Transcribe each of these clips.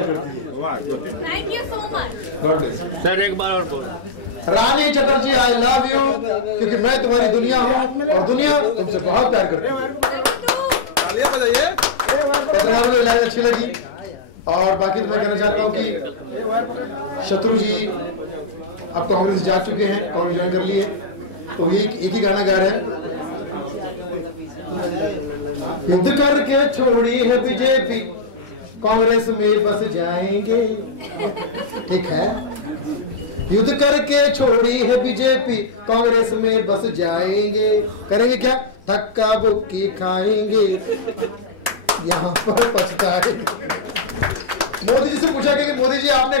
प्यार करती है। Thank you so much. God bless. Sir एक बार और बोल। रानी चटर्जी आई लव यू, क्योंकि मैं तुम्हारी दुनिया हूँ और दुनिया तुमसे बहुत प्यार करती है। पत्रकारों को लाइन अच्छी लगी। और बाकी तो मैं कहना चाहता हूँ कि शत्रु जी अब कांग्रेस जा चुके हैं, कांग्रेस ज्वाइन कर लिए, तो एक ही गाना गा रहे हैं। युद्ध करके छोड़ी है बीजेपी, कांग्रेस में बस जाएंगे। ठीक है, युद्ध करके छोड़ी है बीजेपी, कांग्रेस में बस जाएंगे। करेंगे क्या? धक्का बुक्की खाएंगे, यहाँ पर पछताएंगे। मोदी जी से पूछा कि मोदी जी आपने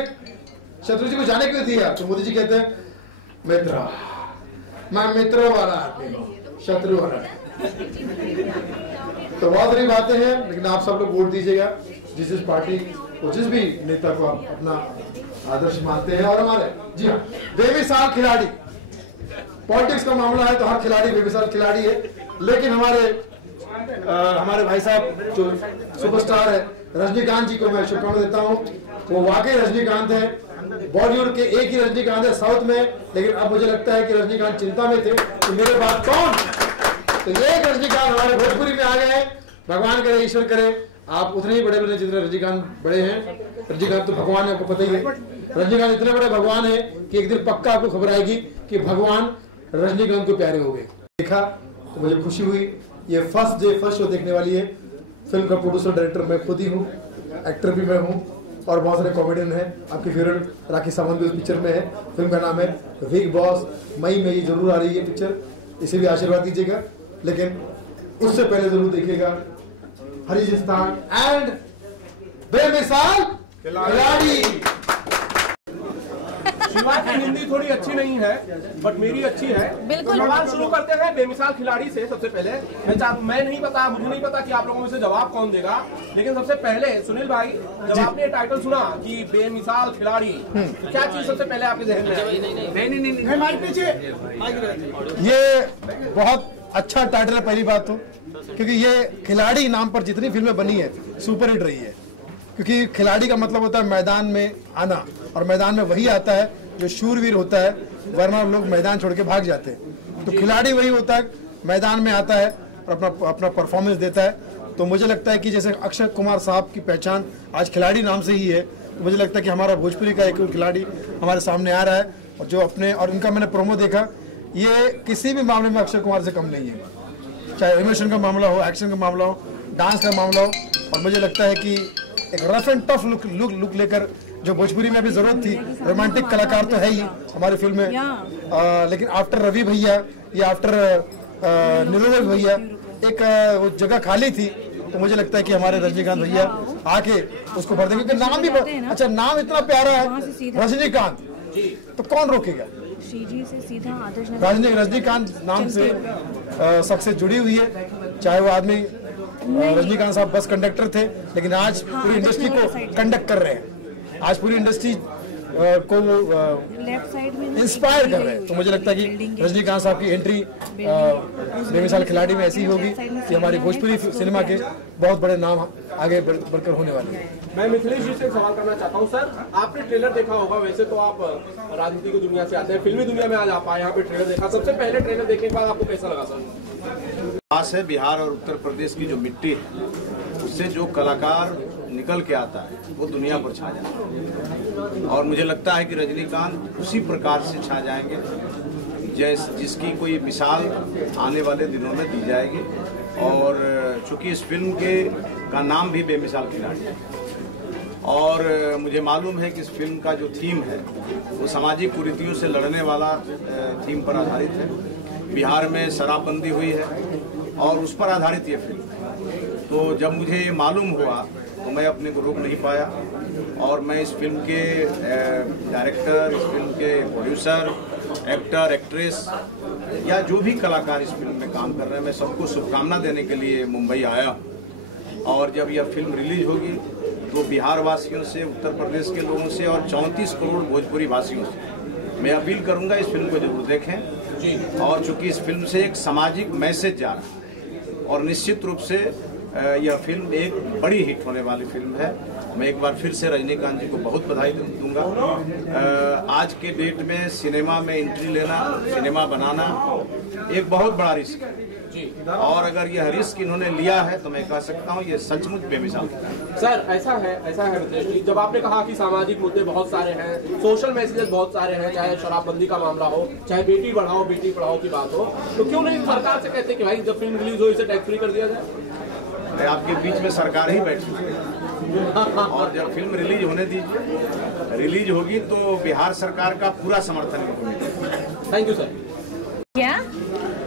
शत्रु जी को जाने क्यों दिया, तो मोदी जी कहते हैं मित्र, मैं मित्रों वाला आदमी हूँ, शत्रु वाला। तो बहुत सारी बातें हैं, लेकिन आप सब लोग वोट दीजिएगा जिस पार्टी को, जिस भी नेता को आप अपना आदर्श मानते हैं। और हमारे जी हाँ, बेमिसाल खिलाड़ी, पॉलिटिक्स का मामला है तो हर खिलाड़ी बेमिसाल खिलाड़ी है, लेकिन हमारे भाई साहब जो सुपरस्टार है रजनीकांत जी को मैं शुभकामनाएं देता हूँ। वो वाकई रजनीकांत है, बॉलीवुड के एक ही रजनीकांत है साउथ में, लेकिन अब मुझे लगता है कि रजनीकांत चिंता में थे कि मेरे बाद कौन, तो ये एक रजनीकांत हमारे भोजपुरी में आ गए हैं। भगवान करे, ईश्वर करे आप उतने ही बड़े बड़े जितने रजनीकांत बड़े हैं। रजनीकांत तो भगवान है, आपको पता ही है। रजनीकांत इतने बड़े भगवान है कि एक दिन पक्का आपको खबर आएगी कि भगवान रजनीकांत को प्यारे हो गए। देखा तो मुझे खुशी हुई। ये फर्स्ट शो देखने वाली है। फिल्म का प्रोड्यूसर डायरेक्टर मैं खुद ही हूँ, एक्टर भी मैं हूँ, और बहुत सारे कॉमेडियन हैं। आपकी फेवरेट राखी सावंत भी उस पिक्चर में है। फिल्म का नाम है बिग बॉस। मई में ये जरूर आ रही है पिक्चर, इसे भी आशीर्वाद दीजिएगा। लेकिन उससे पहले जरूर देखिएगा हरिजिस्तान एंड बेमिसाल खिलाड़ी। शिवा की हिंदी थोड़ी अच्छी नहीं है, बट मेरी अच्छी है। बिल्कुल। सवाल शुरू करते हैं बेमिसाल खिलाड़ी से। सबसे पहले मुझे नहीं पता कि आप लोगों में से जवाब कौन देगा, लेकिन सबसे पहले सुनील भाई, जब आपने टाइटल सुना कि बेमिसाल खिलाड़ी, तो क्या चीज सबसे पहले आपके जहन में आई? ये बहुत अच्छा टाइटल है पहली बात तो, क्योंकि ये खिलाड़ी नाम पर जितनी फिल्में बनी है सुपर हिट रही है। क्योंकि खिलाड़ी का मतलब होता है मैदान में आना, और मैदान में वही आता है जो शूरवीर होता है, वरना लोग मैदान छोड़ के भाग जाते हैं। तो खिलाड़ी वही होता है, मैदान में आता है और अपना परफॉर्मेंस देता है। तो मुझे लगता है कि जैसे अक्षय कुमार साहब की पहचान आज खिलाड़ी नाम से ही है, तो मुझे लगता है कि हमारा भोजपुरी का एक खिलाड़ी हमारे सामने आ रहा है। और जो और इनका मैंने प्रोमो देखा, ये किसी भी मामले में अक्षय कुमार से कम नहीं है, चाहे इमोशन का मामला हो, एक्शन का मामला हो, डांस का मामला हो। और मुझे लगता है कि एक रफ एंड टफ लुक लेकर, जो भोजपुरी में अभी जरूरत थी, रोमांटिक कलाकार तो है ही हमारी फिल्म में, लेकिन आफ्टर रवि भैया या आफ्टर निरोध भैया एक वो जगह खाली थी। तो मुझे लगता है कि हमारे रजनीकांत भैया आके उसको भर देंगे, क्योंकि नाम भी अच्छा, नाम इतना प्यारा है रजनीकांत, तो कौन रोकेगा। रजनीकांत नाम से सक्सेस जुड़ी हुई है, चाहे वो आदमी रजनीकांत साहब बस कंडक्टर थे, लेकिन आज पूरी इंडस्ट्री को कंडक्ट कर रहे हैं। आज पूरी इंडस्ट्री को इंस्पायर कर रहे हैं। तो मुझे लगता है कि रजनीकांत साहब की एंट्री बेमिसाल खिलाड़ी में ऐसी होगी कि हमारी भोजपुरी सिनेमा के बहुत बड़े नाम आगे बढ़कर होने वाले हैं। मैं मिथिलेश जी से एक सवाल करना चाहता हूँ। सर, आपने ट्रेलर देखा होगा, वैसे तो आप राजनीति की दुनिया से आते हैं, फिल्मी दुनिया में आज आप आए, यहाँ पे ट्रेलर देखा। सबसे पहले ट्रेलर देखने के बाद आपको कैसा लगा सर? खास है बिहार और उत्तर प्रदेश की जो मिट्टी है, उससे जो कलाकार निकल के आता है वो दुनिया पर छा जाता है। और मुझे लगता है कि रजनीकांत उसी प्रकार से छा जाएंगे जिसकी कोई मिसाल आने वाले दिनों में दी जाएगी। और चूंकि इस फिल्म का नाम भी बेमिसाल खिलाड़ी है, और मुझे मालूम है कि इस फिल्म का जो थीम है वो सामाजिक कुरीतियों से लड़ने वाला थीम पर आधारित है। बिहार में शराबबंदी हुई है और उस पर आधारित ये फिल्म है। तो जब मुझे ये मालूम हुआ तो मैं अपने को रोक नहीं पाया, और मैं इस फिल्म के डायरेक्टर, इस फिल्म के प्रोड्यूसर, एक्टर, एक्ट्रेस या जो भी कलाकार इस फिल्म में काम कर रहे हैं, मैं सबको शुभकामना देने के लिए मुंबई आया। और जब यह फिल्म रिलीज होगी तो बिहार वासियों से, उत्तर प्रदेश के लोगों से और 34 करोड़ भोजपुरी वासियों से मैं अपील करूंगा इस फिल्म को जरूर देखें जी। और चूंकि इस फिल्म से एक सामाजिक मैसेज जा रहा है, और निश्चित रूप से यह फिल्म एक बड़ी हिट होने वाली फिल्म है। मैं एक बार फिर से रजनीकांत जी को बहुत बधाई दूंगा। आज के डेट में सिनेमा में एंट्री लेना, सिनेमा बनाना एक बहुत बड़ा रिस्क है और अगर यह रिस्क इन्होंने लिया है तो मैं कह सकता हूँ ये सचमुच बेमिसाल है। सर ऐसा है मिथिलेश जी, जब आपने कहा कि सामाजिक मुद्दे बहुत सारे हैं, सोशल मैसेजेस बहुत सारे हैं, चाहे शराबबंदी का मामला हो, चाहे बेटी बढ़ाओ बेटी पढ़ाओ की बात हो, तो क्यों नहीं सरकार से कहते कि भाई जब फिल्म रिलीज हो इसे टैक्स फ्री कर दिया जाए? आपके बीच में सरकार ही बैठी है और जब फिल्म रिलीज होने दीजिए, रिलीज होगी तो बिहार सरकार का पूरा समर्थन मिलेगा। Thank you sir. क्या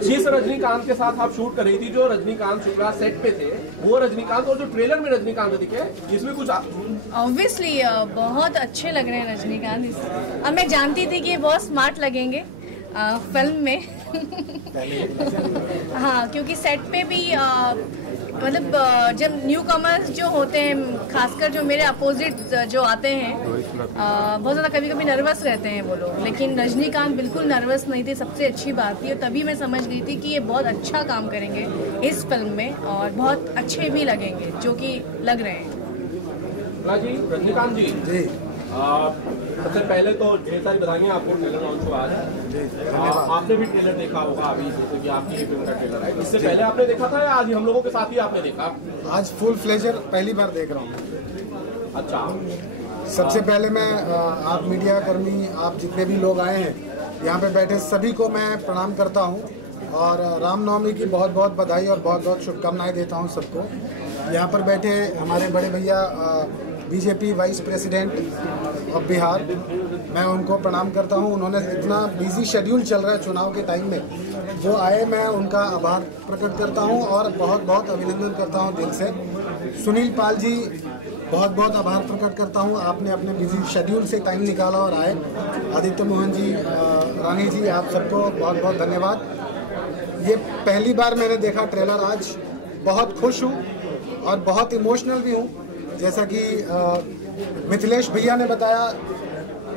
जिस रजनीकांत के साथ आप शूट कर रही थी, जो रजनीकांत शुक्ला सेट पे थे, वो रजनीकांत और जो ट्रेलर में रजनीकांत दिखे, इसमें कुछ ऑब्वियसली बहुत अच्छे लग रहे हैं रजनीकांत। अब मैं जानती थी कि ये बहुत स्मार्ट लगेंगे फिल्म में हाँ, क्योंकि सेट पे भी मतलब जब न्यू कमर्स जो होते हैं, खासकर जो मेरे अपोजिट जो आते हैं, बहुत ज़्यादा कभी कभी नर्वस रहते हैं वो लोग, लेकिन रजनीकांत बिल्कुल नर्वस नहीं थे। सबसे अच्छी बात थी और तभी मैं समझ गई थी कि ये बहुत अच्छा काम करेंगे इस फिल्म में और बहुत अच्छे भी लगेंगे, जो कि लग रहे हैं। जी रजनीकांत जी, सबसे पहले तो ढेर सारी बधाइयाँ आपको, ट्रेलर लॉन्च हुआ आज। आपने भी ट्रेलर देखा होगा अभी, जैसे कि आपकी ये फिल्म का ट्रेलर है, इससे पहले आपने देखा था या आज हम लोगों के साथ ही आपने देखा? आज फुल फ्लेजर पहली बार देख रहा हूँ। अच्छा, सबसे पहले मैं आप मीडिया कर्मी, आप जितने भी लोग आए हैं यहाँ पे बैठे, सभी को मैं प्रणाम करता हूँ और रामनवमी की बहुत बहुत बधाई और बहुत बहुत शुभकामनाएं देता हूँ सबको। यहाँ पर बैठे हमारे बड़े भैया BJP vice president of Bihar, मैं उनको प्रणाम करता हूं। उन्होंने इतना बिजी शेड्यूल चल रहा है चुनाव के टाइम में, वो आए, मैं उनका आभार प्रकट करता हूं और बहुत बहुत अभिनंदन करता हूं दिल से। सुनील पाल जी, बहुत बहुत आभार प्रकट करता हूं, आपने अपने बिजी शेड्यूल से टाइम निकाला और आए। आदित्य मोहन जी, रानी जी, आप सबको बहुत बहुत धन्यवाद। ये पहली बार मैंने देखा ट्रेलर आज, बहुत खुश हूँ और बहुत इमोशनल भी हूँ। जैसा कि मिथिलेश भैया ने बताया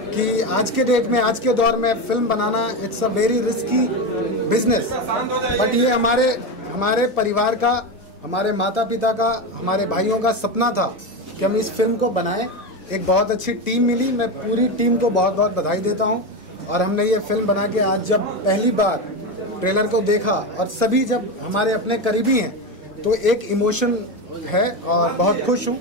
कि आज के डेट में, आज के दौर में film banana it's a very risky business, but ये हमारे परिवार का, हमारे माता पिता का, हमारे भाइयों का सपना था कि हम इस फिल्म को बनाएं। एक बहुत अच्छी टीम मिली, मैं पूरी टीम को बहुत बहुत बधाई देता हूं। और हमने ये फिल्म बना के आज जब पहली बार ट्रेलर को देखा और सभी जब हमारे अपने करीबी हैं तो एक इमोशन है और बहुत खुश हूँ।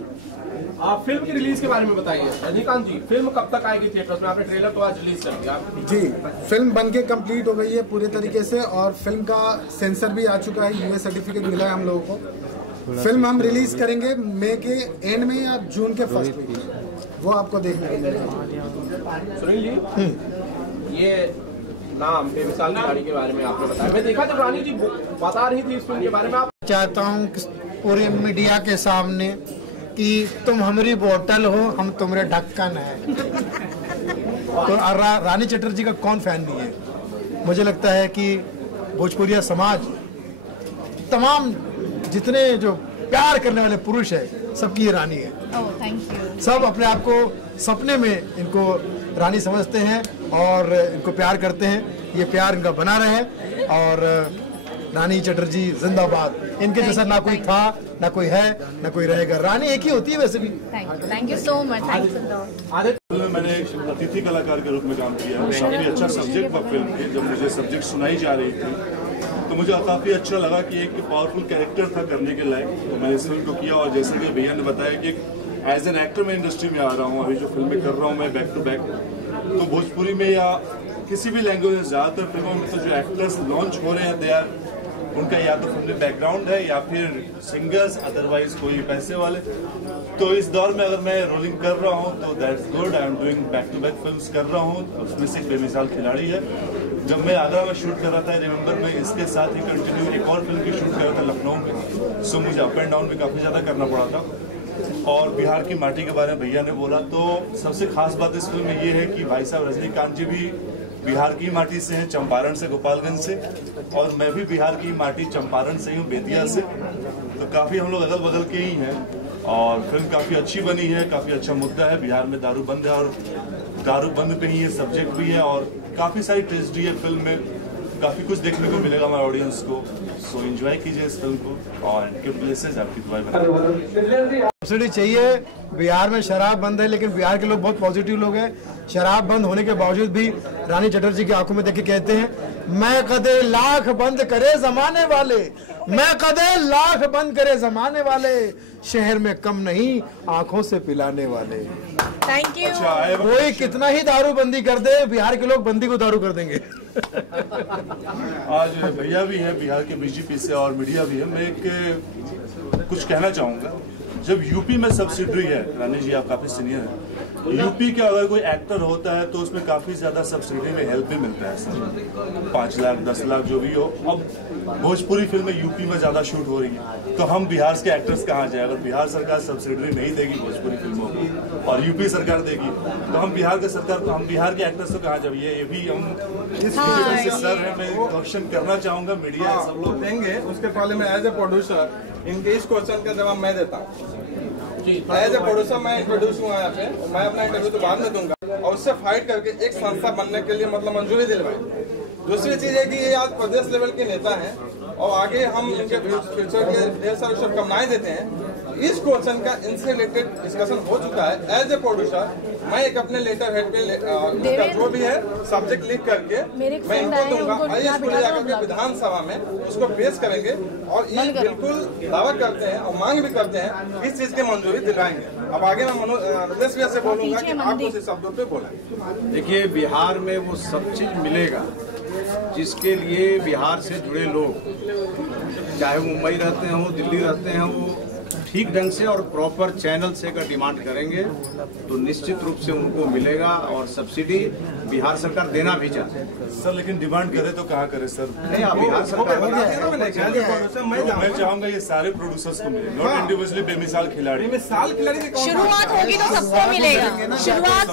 आप फिल्म की रिलीज के बारे में बताइए रजनीकांत जी, फिल्म कब तक आएगी थिएटर्स में? आपने ट्रेलर तो आज रिलीज कर दिया जी। फिल्म बनके कंप्लीट हो गई है पूरे तरीके से और फिल्म का सेंसर भी आ चुका है, यूएस सर्टिफिकेट मिला है हम लोगों को। फिल्म हम रिलीज करेंगे मई के एंड में या जून के फर्स्ट वीक, वो आपको देखने को मिलेगा। सुनील जी, ये नाम बेमिसाल खिलाड़ी के बारे में आपने बताया, मैं देखा जब रानी जी बता रही थी इस फिल्म के बारे में। आप चाहता हूँ पूरे मीडिया के सामने कि तुम हमारी बोतल हो, हम तुम्हारे ढक्कन है। तो रानी चटर्जी का कौन फैन नहीं है? मुझे लगता है कि भोजपुरिया समाज, तमाम जितने जो प्यार करने वाले पुरुष है, सबकी ये रानी है। Thank you. सब अपने आप को सपने में इनको रानी समझते हैं और इनको प्यार करते हैं। ये प्यार इनका बना रहे और रानी चटर्जी जिंदाबाद। इनके जैसा ना कोई था, ना कोई है, ना कोई रहेगा। रानी एक ही होती है वैसे भी। Thank you so much. मैंने एक अतिथि कलाकार के रूप में काम किया, काफी अच्छा सब्जेक्ट था फिल्म के। जब मुझे सब्जेक्ट सुनाई जा रही थी तो मुझे काफी अच्छा लगा कि एक पावरफुल कैरेक्टर था करने के लायक, तो मैंने इस फिल्म को किया। और जैसे कि भैया ने बताया कि एज एन एक्टर मैं इंडस्ट्री में आ रहा हूँ, अभी जो फिल्में कर रहा हूँ मैं बैक टू बैक, तो भोजपुरी में या किसी भी लैंग्वेज में ज्यादातर फिल्मों में तो जो एक्टर्स लॉन्च हो रहे हैं दे आर, उनका या तो फिल्म बैकग्राउंड है या फिर सिंगर्स, अदरवाइज कोई पैसे वाले। तो इस दौर में अगर मैं रोलिंग कर रहा हूँ तो that's good. I am doing back to back films कर रहा हूँ, उसमें से एक बेमिसाल खिलाड़ी है। जब मैं आगरा में शूट कर रहा था, रिमेंबर में इसके साथ ही कंटिन्यू एक और फिल्म की शूट कर रहा था लखनऊ में, सो मुझे अप एंड डाउन भी काफी ज्यादा करना पड़ा था। और बिहार की माटी के बारे में भैया ने बोला, तो सबसे खास बात इस फिल्म में ये है कि भाई साहब रजनीकांत जी भी बिहार की माटी से हैं, चंपारण से, गोपालगंज से, और मैं भी बिहार की माटी चंपारण से हूँ, बेतिया से। तो काफी हम लोग अगल बगल के ही हैं और फिल्म काफी अच्छी बनी है। काफी अच्छा मुद्दा है, बिहार में दारू बंद है और दारू बंद पे ही ये सब्जेक्ट भी है और काफी सारी ट्रेजेडी है फिल्म में। काफ़ी कुछ देखने को मिलेगा हमारे ऑडियंस को। सो एंजॉय कीजिए इस फिल्म को और इनके प्लेसेस आपकी दुआएं बनाइए। सब्सिडी चाहिए। बिहार में शराब बंद है, लेकिन बिहार के लोग बहुत पॉजिटिव लोग हैं। शराब बंद होने के बावजूद भी रानी चटर्जी की आंखों में देख के कहते हैं, मैं कदे लाख बंद करे जमाने वाले, मैं कदे लाख बंद करे जमाने वाले, शहर में कम नहीं आंखों से पिलाने वाले। Thank you. कोई कितना ही दारू बंदी कर दे, बिहार के लोग बंदी को दारू कर देंगे। आज भैया भी हैं बिहार के बीजेपी से और मीडिया भी है। मैं एक कुछ कहना चाहूँगा। जब यूपी में सब्सिडी है, रानी जी आप काफ़ी सीनियर हैं, यूपी का अगर कोई एक्टर होता है तो उसमें काफ़ी ज़्यादा सब्सिडी में हेल्प भी मिलता है सर, 5 लाख 10 लाख जो भी हो। अब भोजपुरी फिल्में यूपी में ज़्यादा शूट हो रही है, तो हम बिहार के एक्टर्स कहाँ जाए? अगर बिहार सरकार सब्सिडी नहीं देगी भोजपुरी फिल्मों को और यूपी सरकार देगी, तो हम बिहार के एक्टर्स को कहाँ जाए? ये भी हम इस वजह से सर है, मैं क्वेश्चन करना चाहूँगा मीडिया सब लोग देंगे। उसके पहले मैं एज ए प्रोड्यूसर इनके इस क्वेश्चन का जवाब मैं देता हूँ। एज ए प्रोड्यूसर मैं इंट्रोड्यूस हुआ यहाँ पे, मैं अपना इंटरव्यू तो बाद में दूंगा और उससे फाइट करके एक संस्था बनने के लिए मतलब मंजूरी दिलवाई। दूसरी चीज है कि ये आज प्रदेश लेवल के नेता हैं और आगे हम इनके फ्यूचर के ढेर सारे शुभकामनाएं देते हैं। इस क्वेश्चन का इनसे रिलेटेड डिस्कशन हो चुका है। एज ए प्रोड्यूसर मैं एक अपने लेटर हेड पे जो भी है सब्जेक्ट लिख करके मैं इनको दूंगा और इसको ले जाकर के विधानसभा में उसको पेश करेंगे और ये बिल्कुल दावा करते हैं और मांग भी करते हैं इस चीज की मंजूरी दिलाएंगे। अब आगे मैं मनोज से बोलूंगा कि आप उस शब्दों पे बोलें। देखिए, बिहार में वो सब चीज मिलेगा जिसके लिए बिहार से जुड़े लोग, चाहे वो मुंबई रहते हैं, दिल्ली रहते हैं, वो ठीक ढंग से और प्रॉपर चैनल से अगर डिमांड करेंगे तो निश्चित रूप से उनको मिलेगा और सब्सिडी बिहार सरकार देना भी चाहती है सर। लेकिन डिमांड करे तो कहाँ करे सर? नहीं, बिहार सरकार मैं चाहूंगा ये सारे प्रोड्यूसर्स को मिले, नॉट इंडिविजुअली बेमिसाल खिलाड़ी। शुरुआत होगी तो सबको मिलेगा। शुरुआत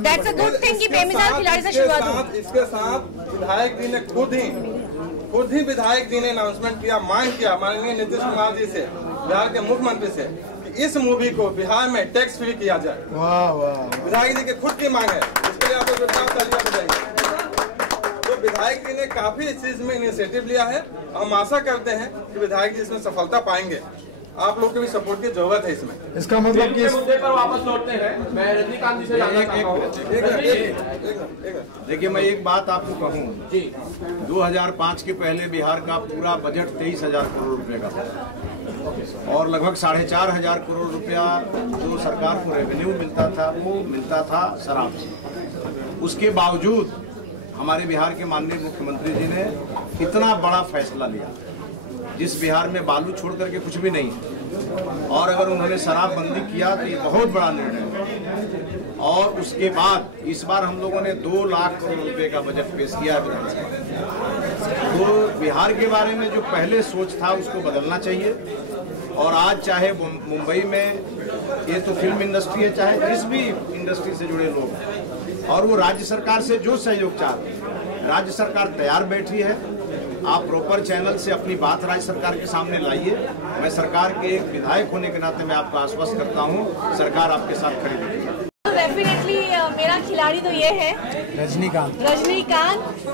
दैट्स अ गुड थिंग कि बेमिसाल खिलाड़ी से शुरुआत हो। इसके साथ विधायक जी ने खुद ही विधायक जी ने अनाउंसमेंट किया, मांग किया माननीय नीतीश कुमार जी से, बिहार के मुख्यमंत्री से, कि इस मूवी को बिहार में टैक्स फ्री किया जाए। वाह वाह, विधायक जी की खुद की मांग है, इसके लिए आपको तालियां बजाइए। तो विधायक जी ने काफी इस चीज में इनिशिएटिव लिया है। हम आशा करते हैं कि विधायक जी इसमें सफलता पाएंगे। आप लोग की भी सपोर्ट की जरूरत है इसमें। इसका मतलब कि मुद्दे पर वापस लौटते हैं। मैं रजनीकांत जी से जानना चाहता हूं। देखिए, मैं एक बात आपको कहूँ जी, 2005 के पहले बिहार का पूरा बजट 23,000 करोड़ रुपए का था और लगभग 4,500 करोड़ रुपया जो सरकार को रेवेन्यू मिलता था वो मिलता था शराब से। उसके बावजूद हमारे बिहार के माननीय मुख्यमंत्री जी ने इतना बड़ा फैसला लिया, जिस बिहार में बालू छोड़ करके कुछ भी नहीं है, और अगर उन्होंने शराबबंदी किया तो ये बहुत बड़ा निर्णय है। और उसके बाद इस बार हम लोगों ने 2 लाख करोड़ रुपए का बजट पेश किया है। तो बिहार के बारे में जो पहले सोच था उसको बदलना चाहिए। और आज चाहे मुंबई में ये तो फिल्म इंडस्ट्री है, चाहे जिस भी इंडस्ट्री से जुड़े लोग, और वो राज्य सरकार से जो सहयोग चाहते हैं, राज्य सरकार तैयार बैठी है। आप प्रॉपर चैनल से अपनी बात राज्य सरकार के सामने लाइए। मैं सरकार के एक विधायक होने के नाते मैं आपको आश्वस्त करता हूँ, सरकार आपके साथ खड़ी रहेगी। डेफिनेटली मेरा खिलाड़ी तो ये है रजनीकांत,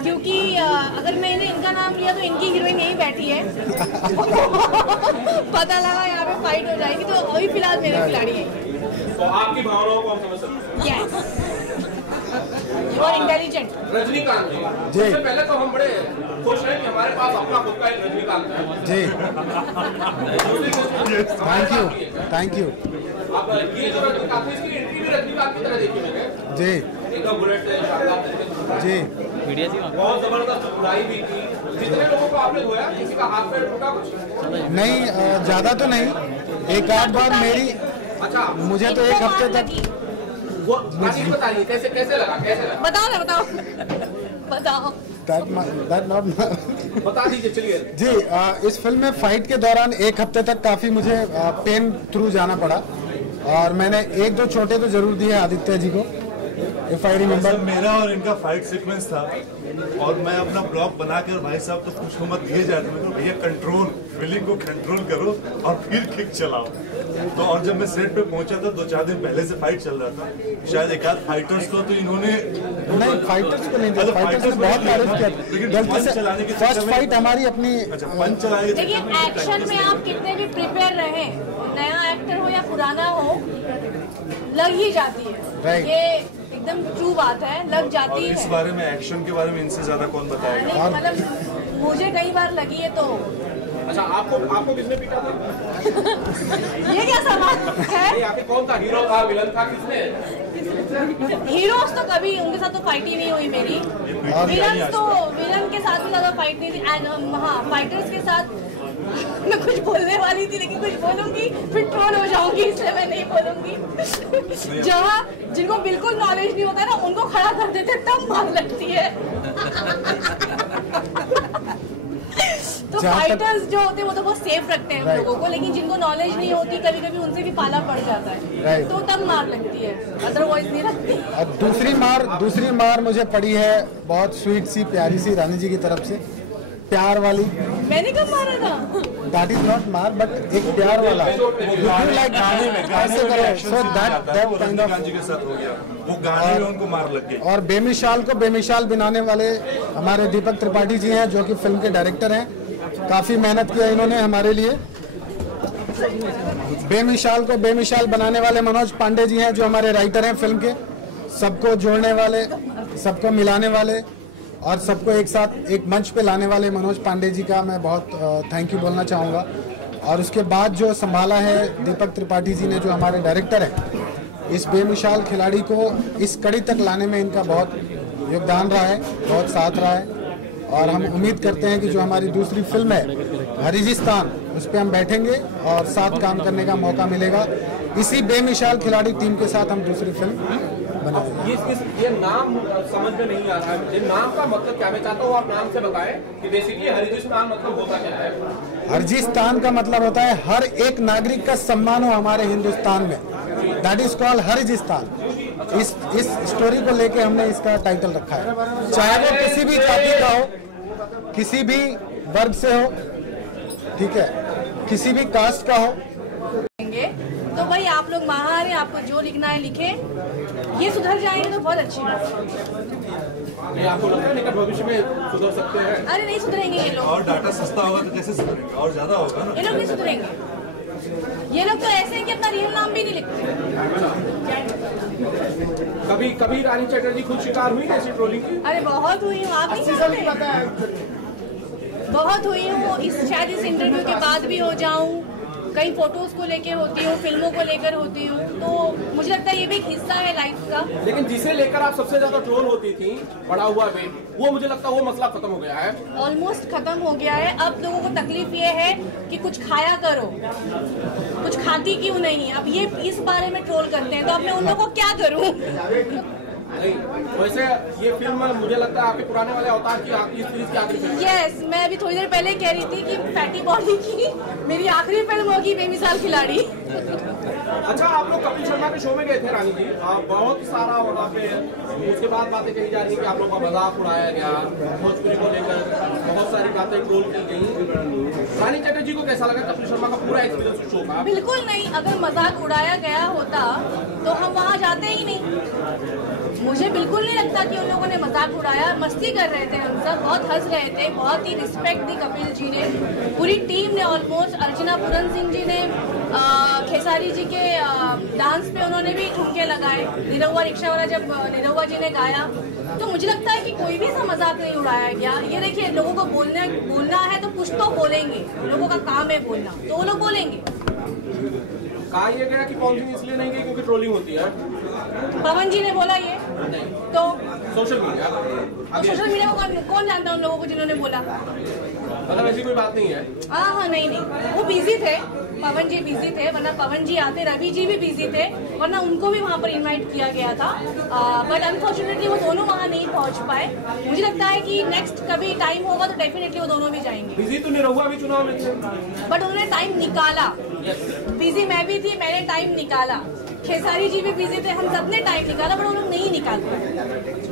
क्योंकि अगर मैंने इनका नाम लिया तो इनकी हीरोइन यही बैठी है। पता लगा यहाँ पे फाइट हो जाएगी, तो अभी फिलहाल मेरे खिलाड़ी है। तो आपकी भावनाओं को हम समझ सकते हैं। यस, और इंटेलिजेंट रजनीकांत जी, सबसे पहले तो हम बड़े खुश हैं कि हमारे पास अपना खुद का एक रजनीकांत है जी। Thank you. आप ये जो रजनीकांत है, इसकी एंट्री भी रजनीकांत की तरह देखी मैंने जी, एकदम बुलेट जी। बहुत जबरदस्त बुराई भी की। जितने लोगों को आपने धोया, किसी का हाथ पैर टूटा कुछ? नहीं, ज्यादा तो नहीं, एक आध बार मेरी। अच्छा, मुझे तो एक हफ्ते तक वो बताइए कैसे लगा? बताओ। बता दीजिए, चलिए जी। इस फिल्म में फाइट के दौरान एक हफ्ते तक काफी मुझे पेन थ्रू जाना पड़ा और मैंने 1-2 छोटे तो जरूर दिए आदित्य जी को। If I remember. मेरा और इनका फाइट सीक्वेंस था और मैं अपना ब्लॉग बनाकर भाई साहब तो कुछ मत दिए जाते, मैं भैया कंट्रोल, फीलिंग को कंट्रोल करो और फिर किक चलाओ। तो और जब मैं सेट पे पहुंचा था 2-4 दिन पहले से फाइट चल रहा था, शायद एक आध फाइटर्स को तो इन्होंने नहीं, फाइटर्स को नहीं, फाइटर्स ने बहुत तारीफ किया, लेकिन गलती से चलाने की फर्स्ट फाइट हमारी अपनी। पंच चलाने देखिए, एक्शन में आप कितने भी प्रिपेयर रहे, नया एक्टर हो या पुराना हो, लग ही जाती है। Right. ये एकदम ट्रू बात है, लग जाती है। इस बारे में, एक्शन के बारे में इनसे ज्यादा कौन बताएगा? मतलब मुझे कई बार लगी है तो। अच्छा, आपको किसने पीटा था? ये क्या सवाल है? यहाँ पे कौन था, हीरो था, विलन था, किसने? हीरोज तो कभी उनके साथ तो फाइट ही नहीं हुई मेरी। विलन के साथ भी ज्यादा फाइट नहीं थी। हाँ, फाइटर्स के साथ मैं कुछ बोलने वाली थी, लेकिन कुछ बोलूंगी फिर ट्रोल हो जाऊंगी, इसलिए मैं नहीं बोलूंगी। जहाँ जिनको बिल्कुल नॉलेज नहीं होता ना, उनको खड़ा कर देते तब मार लगती है। तो फाइटर्स जो होते हैं वो तो बहुत सेफ रखते हैं लोगों को, लेकिन जिनको नॉलेज नहीं होती कभी कभी उनसे भी पाला पड़ जाता है, तो तब मार लगती है, अदरवाइज नहीं लगती। और दूसरी मार मुझे पड़ी है बहुत स्वीट सी, प्यारी सी, रानी जी की तरफ से, प्यार वाली। मैंने कब मारा था? दैट इज नॉट मार, बट एक प्यार वाला। लाइक गाने में सो दैट काइंड ऑफ के साथ हो गया, वो गाने में उनको मार लग गई। और बेमिसाल को बेमिसाल बनाने वाले हमारे दीपक त्रिपाठी जी हैं, जो कि फिल्म के डायरेक्टर हैं। काफी मेहनत किया इन्होंने हमारे लिए। बेमिसाल को बेमिसाल बनाने वाले मनोज पांडे जी हैं, जो हमारे राइटर हैं फिल्म के। सबको जोड़ने वाले, सबको मिलाने वाले और सबको एक साथ एक मंच पे लाने वाले मनोज पांडे जी का मैं बहुत थैंक यू बोलना चाहूँगा। और उसके बाद जो संभाला है दीपक त्रिपाठी जी ने, जो हमारे डायरेक्टर हैं, इस बेमिसाल खिलाड़ी को इस कड़ी तक लाने में इनका बहुत योगदान रहा है, बहुत साथ रहा है। और हम उम्मीद करते हैं कि जो हमारी दूसरी फिल्म है हरिजिस्तान, उस पर हम बैठेंगे और साथ काम करने का मौका मिलेगा। इसी बेमिसाल खिलाड़ी टीम के साथ हम दूसरी फिल्म बनाएंगे। ये नाम समझ में नहीं आ रहा है, ये नाम का मतलब क्या? मैं चाहता हूँ आप नाम से बताएं कि बेसिकली हरिजिस्तान मतलब होता क्या है? हरिजिस्तान का मतलब होता है हर एक नागरिक का सम्मान हो हमारे हिंदुस्तान में, दैट इज कॉल्ड हरिजिस्तान। इस स्टोरी को लेके हमने इसका टाइटल रखा है, चाहे वो किसी भी जाति का हो, किसी भी वर्ग से हो, ठीक है, किसी भी कास्ट का हो। तो भाई आप लोग महान हैं, आपको जो लिखना है लिखें। ये सुधर जाएंगे तो बहुत अच्छी बात है। आपको लगता है लेकिन भविष्य में सुधर सकते हैं? अरे नहीं सुधरेंगे ये लोग। और डाटा सस्ता होगा तो कैसे सुधरेंगे? और ज्यादा होगा ना। ये लोग नहीं सुधरेंगे। ये लोग तो ऐसे हैं कि अपना रियल नाम भी नहीं लिखते। कभी रानी चटर्जी खुद शिकार हुई ऐसी ट्रोलिंग की? अरे बहुत हुई हूँ, आप नहीं जानते। बहुत हुई हूँ, शायद इस इंटरव्यू के बाद भी हो जाऊँ। कई फोटोज को लेके होती हूँ, फिल्मों को लेकर होती हूँ, तो मुझे लगता है ये भी एक हिस्सा है लाइफ का। लेकिन जिसे लेकर आप सबसे ज्यादा ट्रोल होती थी, बढ़ा हुआ वेट, वो मुझे लगता है वो मसला खत्म हो गया है। ऑलमोस्ट खत्म हो गया है। अब लोगों को तकलीफ ये है कि कुछ खाया करो, कुछ खाती क्यों नहीं। अब ये इस बारे में ट्रोल करते हैं, तो अब मैं उन लोगों को क्या करूँ? नहीं, वैसे ये फिल्म मुझे लगता है आपके पुराने वाले अवतार की आखिरी फिल्म। यस, मैं अभी थोड़ी देर पहले कह रही थी कि फैटी बॉडी की मेरी आखिरी फिल्म होगी बेमिसाल खिलाड़ी। अच्छा, आप लोग कपिल शर्मा के शो में गए थे रानी जी, आप बहुत सारा वहाँ पे उसके बाद बातें कही जा रही है कि आप लोगों का मजाक उड़ाया गया, भोजपुरी को लेकर बहुत सारी बातें ट्रोल की गई। रानी चटर्जी को कैसा लगा कपिल शर्मा का पूरा एक्सपीरियंस शो का? बिल्कुल नहीं, अगर मजाक उड़ाया गया होता तो हम वहाँ जाते ही नहीं। मुझे बिल्कुल नहीं लगता कि उन लोगों ने मजाक उड़ाया, मस्ती कर रहे थे हम सब, बहुत हंस रहे थे, बहुत ही रिस्पेक्ट दी कपिल जी ने, पूरी टीम ने ऑलमोस्ट। अर्चना पूरन सिंह जी ने खेसारी जी के डांस पे उन्होंने भी ठुमके लगाए। निरहुआ रिक्शा वाला जब निरहुआ जी ने गाया, तो मुझे लगता है कि कोई भी सा मजाक नहीं उड़ाया गया। ये देखिए, लोगों को बोलना है तो कुछ तो बोलेंगे, लोगों का काम है बोलना, तो वो लोग बोलेंगे। कहा यह गया कि कौन सी इसलिए नहीं गई क्योंकि ट्रोलिंग होती है? पवन जी ने बोला ये, तो सोशल मीडिया को कौन जानता है उन लोगों को जिन्होंने बोला? मतलब ऐसी कोई बात नहीं है। हाँ, नहीं, वो बिजी थे, पवन जी बिजी थे, वरना पवन जी आते, रवि जी भी बिजी थे, वरना उनको भी वहाँ पर इनवाइट किया गया था। बट अनफॉर्चुनेटली वो दोनों वहाँ नहीं पहुँच पाए। मुझे लगता है कि नेक्स्ट कभी टाइम होगा तो डेफिनेटली वो दोनों भी जाएंगे। बिजी तो निरहुआ भी चुनाव में थे, बट उन्होंने टाइम निकाला। बिजी मैं भी थी, मैंने टाइम निकाला। खेसारी जी भी बिजी थे, हम सबने टाइम निकाला पर वो लोग नहीं निकाल पाए।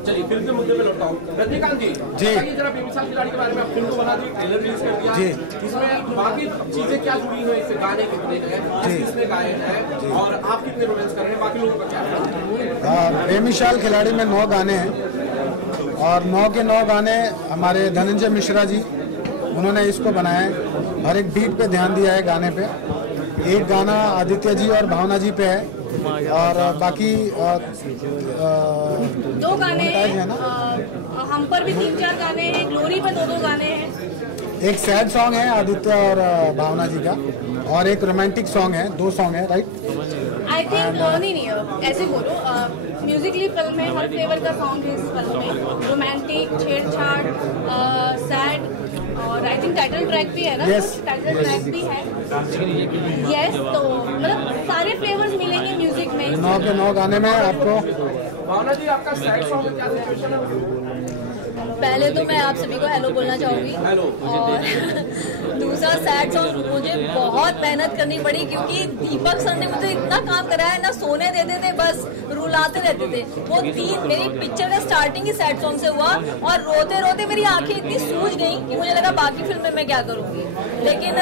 चलिए फिल्म के मुद्दे पे लौटता हूँ। रजनीकांत जी जरा बेमिसाल खिलाड़ी के बारे में, आप फिल्म को बना दी, ट्रेलर रिलीज कर दिया, इसमें बाकी चीजें क्या जुड़ी हुई है, इससे गाने कितने हैं, किसने गाए हैं और आप कितने रोमांस कर रहे हैं, बाकी लोगों का क्या है? बेमिसाल खिलाड़ी में 9 गाने हैं और 9 के 9 गाने हमारे धनंजय मिश्रा जी उन्होंने इसको बनाया है। हर एक बीट पे ध्यान दिया है गाने पे। एक गाना आदित्य जी और भावना जी पे है और बाकी 2 गाने हैं ना, हम पर भी 3-4 गाने हैं, ग्लोरी पर 2-2 गाने हैं। एक सैड सॉन्ग है आदित्य और भावना जी का और एक रोमांटिक सॉन्ग है, 2 सॉन्ग है, राइट? आई थिंक नहीं ऐसे बोलो, म्यूजिकली फिल्म है, हर फ्लेवर का सॉन्ग है इस फिल्म में, रोमांटिक, छेड़छाड़, सैड और आई थिंक टाइटल ट्रैक भी है ना? yes. टाइटल ट्रैक भी है। यस तो मतलब सारे फ्लेवर्स मिलेंगे म्यूजिक में। 9 के 9 गाने में आपको। भावना जी आपका सैड सॉन्ग में क्या सिचुएशन है? पहले तो मैं आप सभी को हेलो बोलना चाहूँगी और दूसरा सैड सॉन्ग मुझे बहुत मेहनत करनी पड़ी क्योंकि दीपक सर ने मुझे इतना काम कराया, ना सोने देते थे, बस रुलाते रहते थे। वो 3 मेरी पिक्चर का स्टार्टिंग ही सैड सॉन्ग से हुआ और रोते रोते मेरी आंखें इतनी सूज गई कि मुझे लगा बाकी फिल्म में मैं क्या करूँगी, लेकिन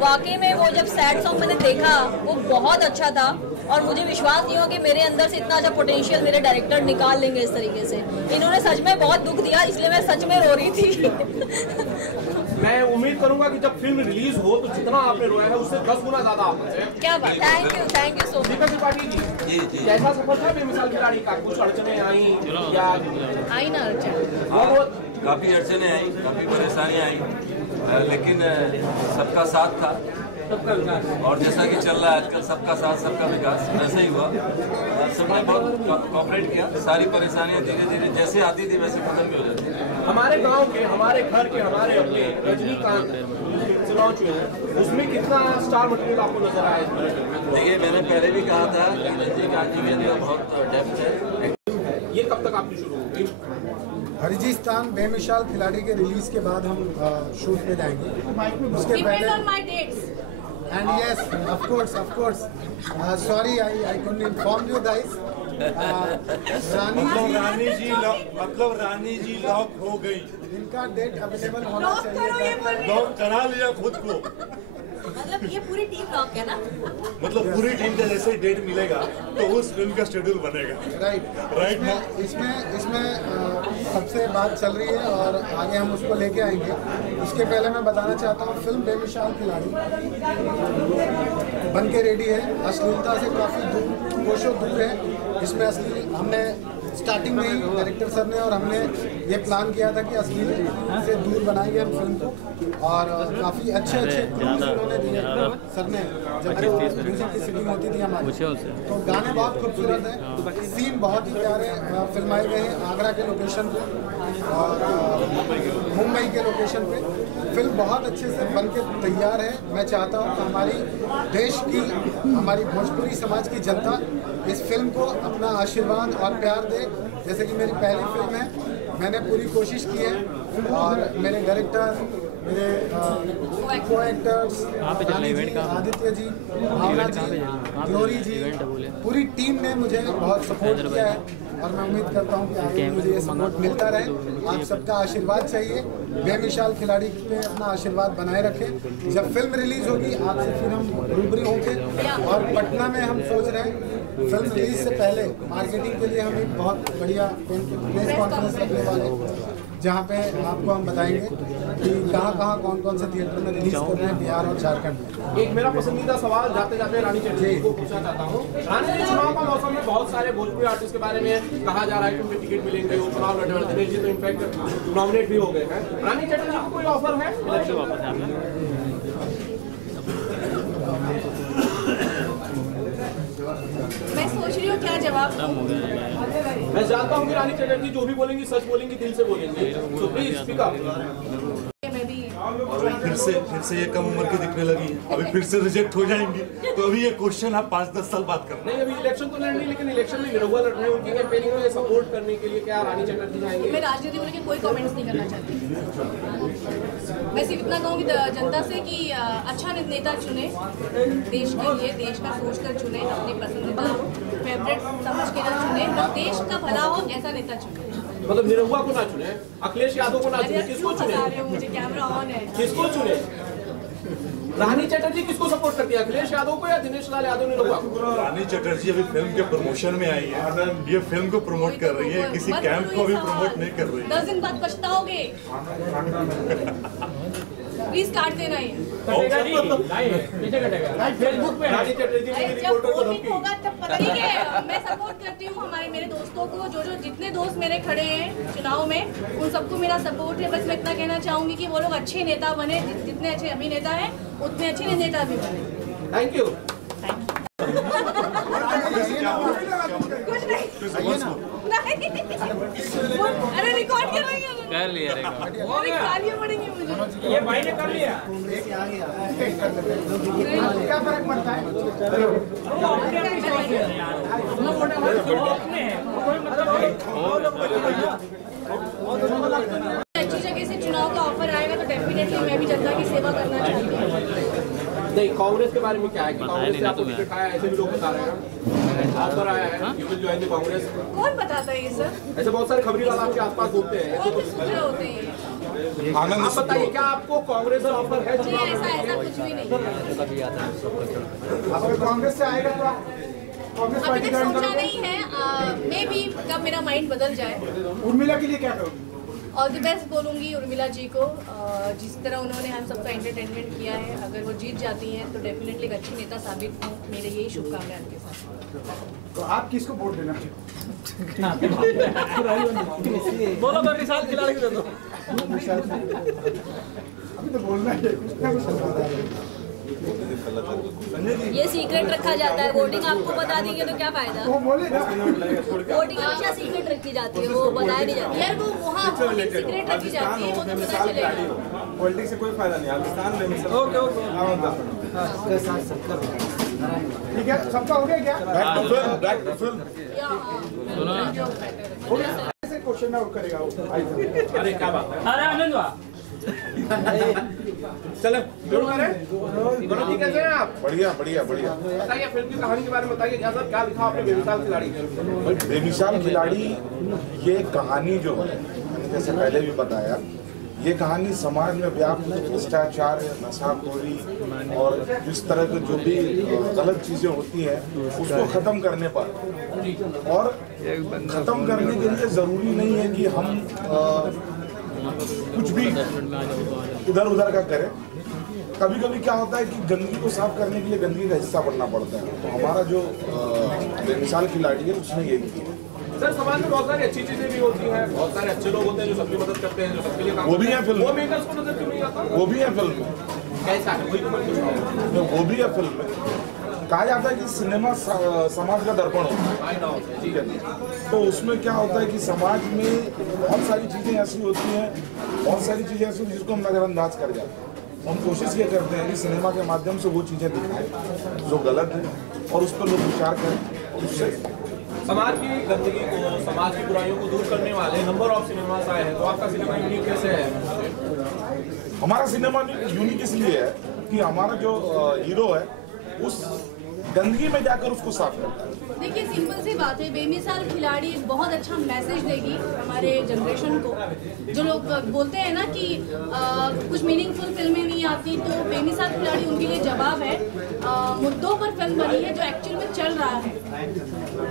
वाकई में वो जब सैड सॉन्ग मैंने देखा वो बहुत अच्छा था और मुझे विश्वास नहीं हो कि मेरे अंदर से इतना अच्छा पोटेंशियल मेरे डायरेक्टर निकाल लेंगे इस तरीके से। इन्होंने सच में बहुत दुख दिया, इसलिए मैं सच में रो रही थी। मैं उम्मीद करूंगा कि जब फिल्म रिलीज हो तो जितना आपने रोया है उससे 10 गुना ज्यादा आप हंसे। क्या बात, थैंक यू सो मच। दीपक त्रिपाठी जी कैसा सफर था बेमिसाल खिलाड़ी का? कुछ अड़चने आई या आई ना अड़चन? काफी अड़चने आई, काफी परेशानियां आई, लेकिन सबका साथ था और जैसा कि चल रहा है आजकल सबका साथ सबका विकास, वैसे ही हुआ। सबने बहुत कोऑपरेट किया, सारी परेशानियां धीरे धीरे जैसे आती थी वैसे खत्म भी हो जाती थी। हमारे गांव के, हमारे घर के, हमारे अपने रजनीकांत चुनाव जो है उसमें कितना स्टार मटेरियल आपको नजर आया? देखिए मैंने पहले भी कहा था कि रजनीकांत जी के अंदर बहुत डेप्थ है। ये कब तक आपकी शुरू होगी? हरजीस्तान बेमिसाल खिलाड़ी के रिलीज के बाद हम शूट पे जाएंगे, उसके पहले। And yes, of course. Sorry, I couldn't inform you guys. Rani ji lock हो गई। इनका डेट अवेलेबल होना चाहिए। लॉक करा लिया खुद को। मतलब ये पूरी टीम लॉक है ना? मतलब पूरी टीम का जैसे ही डेट मिलेगा तो उस फिल्म का शेड्यूल बनेगा। राइट ना? इसमें सबसे बात चल रही है और आगे हम उसको लेके आएंगे। उसके पहले मैं बताना चाहता हूँ फिल्म बेमिसाल खिलाड़ी बन के रेडी है। अश्लीलता से काफ़ी कोशों दूर है। इसमें असली हमने स्टार्टिंग में ही डायरेक्टर सर ने और हमने ये प्लान किया था कि असली से दूर बनाएंगे हम फिल्म को और काफ़ी अच्छे क्रूज उन्होंने दिए सर ने। जब म्यूजिक की सीटिंग होती थी हमारी तो गाने बहुत खूबसूरत हैं, सीन बहुत ही प्यारे फिल्माए गए हैं आगरा के लोकेशन पे और मुंबई के लोकेशन पे। फिल्म बहुत अच्छे से बन के तैयार है। मैं चाहता हूँ कि हमारी देश की, हमारी भोजपुरी समाज की जनता इस फिल्म को अपना आशीर्वाद और प्यार दे। जैसे कि मेरी पहली फिल्म है, मैंने पूरी कोशिश की है और मेरे डायरेक्टर, मेरे को एक्टर्स आदित्य जी, भावना जी, ग्लोरी जी, पूरी टीम ने मुझे बहुत सपोर्ट किया है और मैं उम्मीद करता हूँ कि आगे मुझे ये सपोर्ट मिलता रहे। आप सबका आशीर्वाद चाहिए। बेमिसाल खिलाड़ी पे अपना आशीर्वाद बनाए रखें। जब फिल्म रिलीज होगी आपसे फिर हम रूबरू होंगे और पटना में हम सोच रहे हैं फिल्म रिलीज से पहले मार्केटिंग के लिए हम एक बहुत बढ़िया प्रेस कॉन्फ्रेंस रखने वाले हैं जहाँ पे आपको हम बताएंगे कि कहाँ कौन से थिएटर में रिलीज कर रहे हैं बिहार और झारखंड में। एक मेरा पसंदीदा सवाल जाते जाते रानी चटर्जी को पूछना चाहता हूँ। रानी जी, चुनाव का मौसम में बहुत सारे भोजपुरी आर्टिस्ट के बारे में कहा जा रहा है कि उनके टिकट मिलेंगे, वो चुनाव लड़ रहे हैं। दिनेश जी तो इनफैक्ट नॉमिनेट भी हो गए हैं। रानी चटर्जी को कोई ऑफर है? मैं सोच रही हूँ क्या जवाब दूं। मैं जानता हूँ कि रानी चटर्जी जो भी बोलेंगी सच बोलेंगी, दिल से बोलेंगी। तो प्लीज स्पीक अप। मैं भी फिर से ये कम उम्र की दिखने लगी, अभी फिर से रिजेक्ट हो जाएंगी, तो अभी ये क्वेश्चन आप 5-10 साल बाद करना। नहीं, अभी इलेक्शन तो लड़ रही, लेकिन इलेक्शन में निरहुआ लड़ रहे हैं, उनकी कैंपेनिंग में सपोर्ट करने के लिए क्या रानी चटर्जी जाएंगे? मैं राजनीति को लेकर कोई कमेंट्स नहीं करना चाहती। मैं सिर्फ इतना कहूँगी जनता से कि अच्छा नेता चुने, देश के लिए, देश का सोच कर चुने, अपने पसंदीदा फेवरेट समझ के ना चुने, और देश का भला हो ऐसा नेता चुने। मतलब निरहुआ को ना चुने, अखिलेश यादव को ना चुने, किसको चुने? मुझे कैमरा ऑन है। किसको चुने? रानी चटर्जी किसको सपोर्ट करती है, अखिलेश यादव को या दिनेश लाल यादव निरहुआ को? रानी चटर्जी अभी फिल्म के प्रमोशन में आई है, ये फिल्म को प्रमोट कर रही है, किसी कैंप को भी प्रमोट नहीं कर रही है। 10 दिन बाद पछताओगे। प्लीज काट देना ये। फेसबुक पे रानी चटर्जी ने रिपोर्टर को धमकी। होगा तब पता नहीं है। मैं सपोर्ट करती हूँ मेरे दोस्तों को, जो जितने दोस्त मेरे खड़े हैं चुनाव में, उन सबको मेरा सपोर्ट है। बस मैं इतना कहना चाहूंगी कि वो लोग अच्छे नेता बने, जितने अच्छे अभिनेता हैं उतने अच्छे नेता भी बने। Thank you. कुछ नहीं, अरे रिकॉर्ड कर लिया गालियाँ पड़ेंगी मुझे। ये भाई ने कर लिया। क्या फर्क पड़ता है? अच्छी जगह से चुनाव का ऑफर आएगा तो डेफिनेटली मैं भी जनता की सेवा करना चाहती हूँ। नहीं, कांग्रेस के बारे में क्या है कि कांग्रेस से आपको टिकट आया, ऐसे भी लोग बता रहे हैं, ऑफर आया है, you will join the Congress. कौन बताता है ये सर? ऐसे बहुत सारे खबरी वाले आपके आसपास घूमते हैं। कौन से सूत्र होते हैं? आप बताइए, क्या आपको कांग्रेस से ऑफर है? जी ऐसा कुछ भी नहीं। अगर कांग्रेस से आएगा तो कांग्रेस अभी पार्टी तक का सोचा नहीं है, मे बी कब मेरा माइंड बदल जाए। उर्मिला के लिए क्या करोगे? ऑल द बेस्ट बोलूँगी उर्मिला जी को। जिस तरह उन्होंने हम सबका एंटरटेनमेंट किया है, अगर वो जीत जाती हैं तो डेफिनेटली एक अच्छी नेता साबित हों। मेरे यही शुभकामनाएं उनके साथ। तो आप किसको वोट देना बोलो, मैं मिसाल खिलाड़ी दे दो। अभी तो बोलना है। ये सीक्रेट रखा जाता है, वोटिंग आपको बता देंगे तो क्या फायदा? वो बोलेगा। वोटिंग हमेशा सीक्रेट रखी जाती है, वो बताया नहीं जाता। यार वो वहाँ वोटिंग सीक्रेट रखी जाती है, वो तो पता चलेगा। पॉलिटिक्स से कोई फायदा नहीं, पाकिस्तान में मिसाल। ओके ठीक है, सबका हो गया क्या? Back to film. ऐसे क्वेश्चन ना करेगा वो। अरे क्या बात है, अरे आनंद वाह, चलो शुरू करें। दोनों ठीक है आप? बढ़िया बढ़िया बढ़िया। बताइए फिल्म की कहानी के बारे में बताइए। क्या सर, क्या लिखा आपने बेमिसाल खिलाड़ी? बेमिसाल खिलाड़ी ये कहानी जो है, जैसे पहले भी बताया, ये कहानी समाज में व्याप्त भ्रष्टाचार, नशाखोरी और जिस तरह के जो भी गलत चीजें होती हैं उसको खत्म करने पर, और खत्म करने के लिए जरूरी नहीं है कि हम कुछ भी इधर उधर का करें। कभी कभी क्या होता है कि गंदगी को साफ करने के लिए गंदगी का हिस्सा बनना पड़ता है। तो हमारा जो बेमिसाल खिलाड़ी है उसने यही किया। सर, समाज में बहुत सारी अच्छी चीजें भी होती हैं, बहुत सारे अच्छे लोग होते हैं जो सबकी मदद करते हैं, जो सबके लिए काम वो भी है फिल्म, वो मेकर्स को नजर क्यों नहीं आता? वो भी है फिल्म में। कैसा है? वही तो मैं पूछ रहा हूं। वो भी है फिल्म में। कहा जाता है कि सिनेमा समाज का दर्पण होता है, ठीक है। तो उसमें क्या होता है कि समाज में बहुत सारी चीजें ऐसी होती हैं, बहुत सारी चीजें ऐसी होती हैं जिसको हम नजरअंदाज कर जाते हैं। हम कोशिश ये करते हैं कि सिनेमा के माध्यम से वो चीजें दिखाएं जो गलत है, और उस पर लोग विचार करें, और उससे समाज की गंदगी को, समाज की बुराइयों को दूर करने वाले नंबर ऑफ सिनेमास आए हैं। तो आपका सिनेमा यूनिक कैसे है? हमारा सिनेमा यूनिक इसलिए है कि हमारा जो हीरो है उस गंदगी में जाकर उसको साफ करता है। देखिए, सिंपल सी बात है, बेमिसाल खिलाड़ी एक बहुत अच्छा मैसेज देगी हमारे जनरेशन को। जो लोग बोलते हैं ना कि कुछ मीनिंगफुल फिल्में नहीं आती, तो बेमिसाल खिलाड़ी उनके लिए जवाब है। मुद्दों पर फिल्म बनी है जो एक्चुअल में चल रहा है।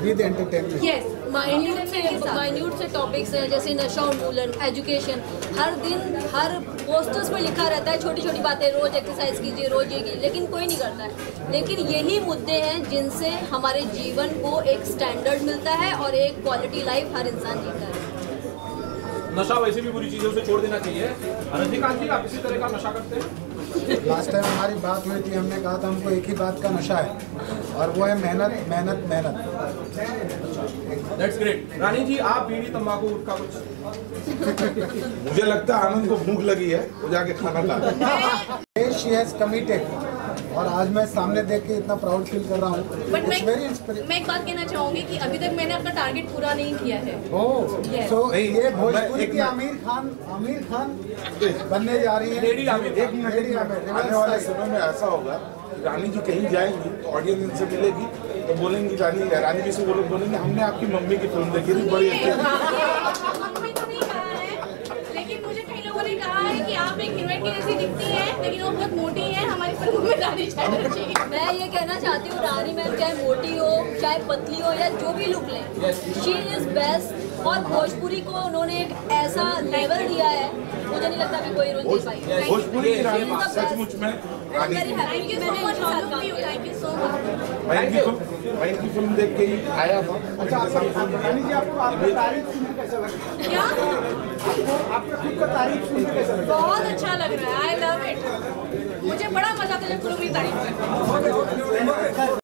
With entertainment. यस, माइन्यूट से टॉपिक्स हैं, जैसे नशा उन्मूलन, एजुकेशन। हर दिन हर पोस्टर्स में लिखा रहता है छोटी छोटी बातें, रोज एक्सरसाइज कीजिए, रोज ये कीजिए, लेकिन कोई नहीं करता है। लेकिन यही मुद्दे हैं जिनसे हमारे जीवन को एक स्टैंडर्ड मिलता है और एक क्वालिटी लाइफ हर इंसान जीता है। नशा वैसे भी बुरी चीज है, उसे छोड़ देना चाहिए। रजनीकांत जी, आप इसी तरह का नशा करते हैं? लास्ट टाइम हमारी बात हुई थी, हमने कहा था हमको एक ही बात का नशा है और वो है मेहनत मेहनत मेहनत। That's great. रानी जी, आप बीड़ी तंबाकू का कुछ? मुझे लगता है आनंद को भूख लगी है, वो जाके खाना खा। शी हैज कमिटेड और आज मैं सामने देख के इतना प्राउड फील कर रहा हूँ। बट मैं एक बात कहना चाहूंगी कि अभी तक मैंने अपना टारगेट पूरा नहीं किया है। तो ये भोजपुरी की आमिर खान बनने जा रही है। लेडी आमिर। एक मिनट, आने वाले समय में ऐसा होगा, रानी जी कहीं जाएंगी तो ऑडियंस इनसे मिलेगी तो बोलेंगी, रानी जी से वो लोग बोलेंगे हमने आपकी मम्मी की फिल्म देखी थी, बड़ी अच्छी मम्मी तो नहीं कहा है, लेकिन मुझे कई लोगों ने कहा है कि आप एक हीरोइन की जैसी दिखती हैं, लेकिन वो बहुत मोटी है, हमारी फिल्मों में रानी चैटर्जी। मैं ये कहना चाहती हूँ, रानी मैम चाहे मोटी हो चाहे पतली हो या जो भी लुक ले, शी इज बेस्ट। और भोजपुरी को उन्होंने एक ऐसा लेवल दिया है, मुझे नहीं लगता कि कोई हीरोइन दे पाई। भोजपुरी की रानी सचमुच में रानी। Thank you so much, thank you so much. मैं इनकी फिल्म देख के ही आया था। रानी जी, आपको आपका तारीफ सुन के कैसा लगा? क्या? आपका खुद का तारीफ सुन के कैसा लगा? बहुत अच्छा लग रहा है, आई लव इट। मुझे बड़ा मजा आता है जब लोग मेरी तारीफ करते हैं।